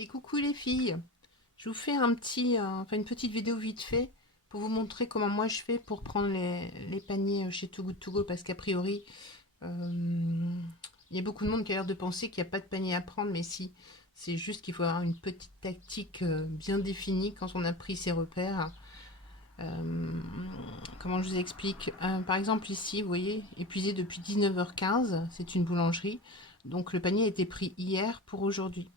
Et coucou les filles, je vous fais une petite vidéo vite fait pour vous montrer comment moi je fais pour prendre les paniers chez Too Good To Go parce qu'a priori, euh, il y a beaucoup de monde qui a l'air de penser qu'il n'y a pas de panier à prendre, mais si, c'est juste qu'il faut avoir une petite tactique bien définie quand on a pris ses repères. Euh, Comment je vous explique? Par exemple ici, vous voyez, épuisé depuis 19h15, c'est une boulangerie, donc le panier a été pris hier pour aujourd'hui.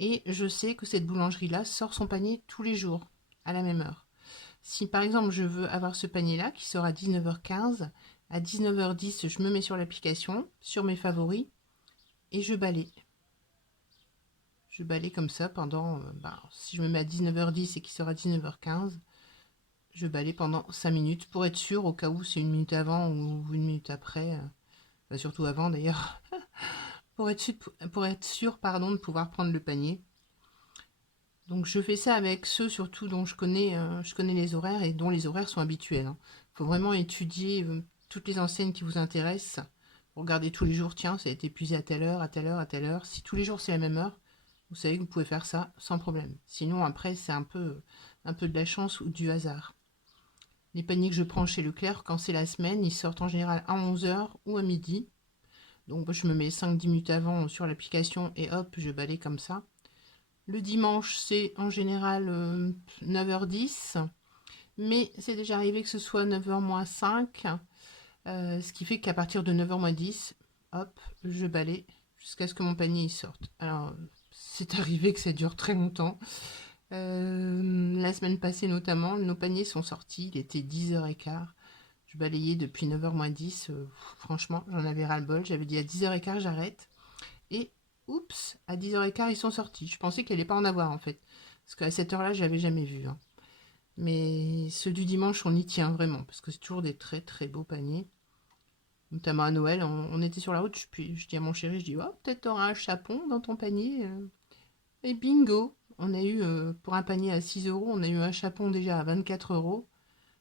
Et je sais que cette boulangerie-là sort son panier tous les jours, à la même heure. Si par exemple je veux avoir ce panier-là qui sort à 19h15, à 19h10, je me mets sur l'application, sur mes favoris, et je balaye. Je balaye comme ça pendant, si je me mets à 19h10 et qu'il sort à 19h15, je balaye pendant 5 minutes pour être sûr, au cas où c'est une minute avant ou une minute après, surtout avant d'ailleurs, pour être sûr pardon, de pouvoir prendre le panier. Donc je fais ça avec ceux surtout dont je connais les horaires et dont les horaires sont habituels, hein. Faut vraiment étudier toutes les enseignes qui vous intéressent. Pour regarder tous les jours, tiens, ça a été épuisé à telle heure, à telle heure, à telle heure. Si tous les jours c'est la même heure, vous savez que vous pouvez faire ça sans problème. Sinon après c'est un peu de la chance ou du hasard. Les paniers que je prends chez Leclerc, quand c'est la semaine, ils sortent en général à 11h ou à midi. Donc je me mets 5-10 minutes avant sur l'application et hop, je balaye comme ça. Le dimanche, c'est en général 9h10, mais c'est déjà arrivé que ce soit 9h moins 5, ce qui fait qu'à partir de 9h moins 10, hop, je balaye jusqu'à ce que mon panier sorte. Alors, c'est arrivé que ça dure très longtemps. La semaine passée notamment, nos paniers sont sortis, il était 10h15. Je balayais depuis 9h moins 10, franchement, j'en avais ras-le-bol. J'avais dit à 10h15, j'arrête. Et oups, à 10h15, ils sont sortis. Je pensais qu'elle allait pas en avoir en fait. Parce qu'à cette heure-là, je n'avais jamais vu, hein. Mais ceux du dimanche, on y tient vraiment. Parce que c'est toujours des très très beaux paniers. Notamment à Noël, on était sur la route. Puis je dis à mon chéri, je dis, oh, peut-être t'auras un chapon dans ton panier. Et bingo, on a eu, pour un panier à 6 euros, on a eu un chapon déjà à 24 euros.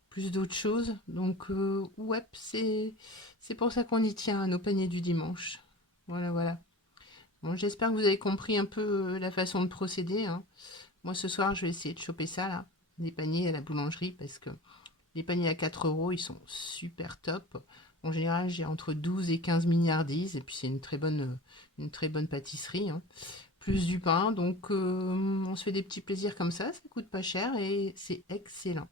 Plus d'autres choses. Donc, ouais, c'est pour ça qu'on y tient à nos paniers du dimanche. Voilà, voilà. Bon, j'espère que vous avez compris un peu la façon de procéder, hein. Moi, ce soir, je vais essayer de choper ça, là, des paniers à la boulangerie, parce que les paniers à 4 euros, ils sont super top. En général, j'ai entre 12 et 15 milliardises, et puis c'est une très bonne pâtisserie, hein. Plus du pain, donc on se fait des petits plaisirs comme ça coûte pas cher et c'est excellent.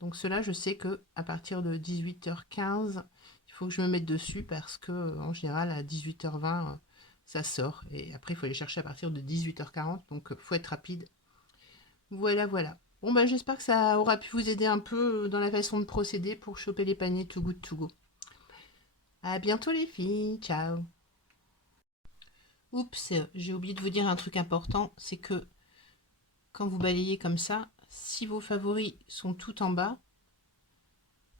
Donc cela, je sais que à partir de 18h15, il faut que je me mette dessus parce que en général à 18h20, ça sort. Et après, il faut aller chercher à partir de 18h40, donc faut être rapide. Voilà, voilà. Bon, ben j'espère que ça aura pu vous aider un peu dans la façon de procéder pour choper les paniers Too Good To Go. À bientôt les filles, ciao. Oups, j'ai oublié de vous dire un truc important, c'est que quand vous balayez comme ça, si vos favoris sont tout en bas,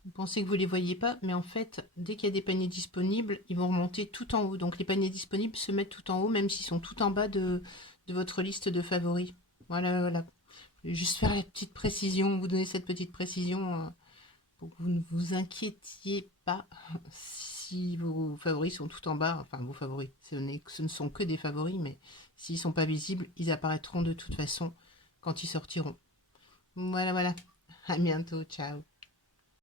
vous pensez que vous ne les voyez pas, mais en fait, dès qu'il y a des paniers disponibles, ils vont remonter tout en haut. Donc les paniers disponibles se mettent tout en haut, même s'ils sont tout en bas de votre liste de favoris. Voilà, voilà. Je vais juste faire la petite précision, vous donner cette petite précision pour que vous ne vous inquiétiez pas si vos favoris sont tout en bas. Enfin, vos favoris, ce ne sont que des favoris, mais s'ils ne sont pas visibles, ils apparaîtront de toute façon quand ils sortiront. Voilà, voilà. À bientôt, ciao.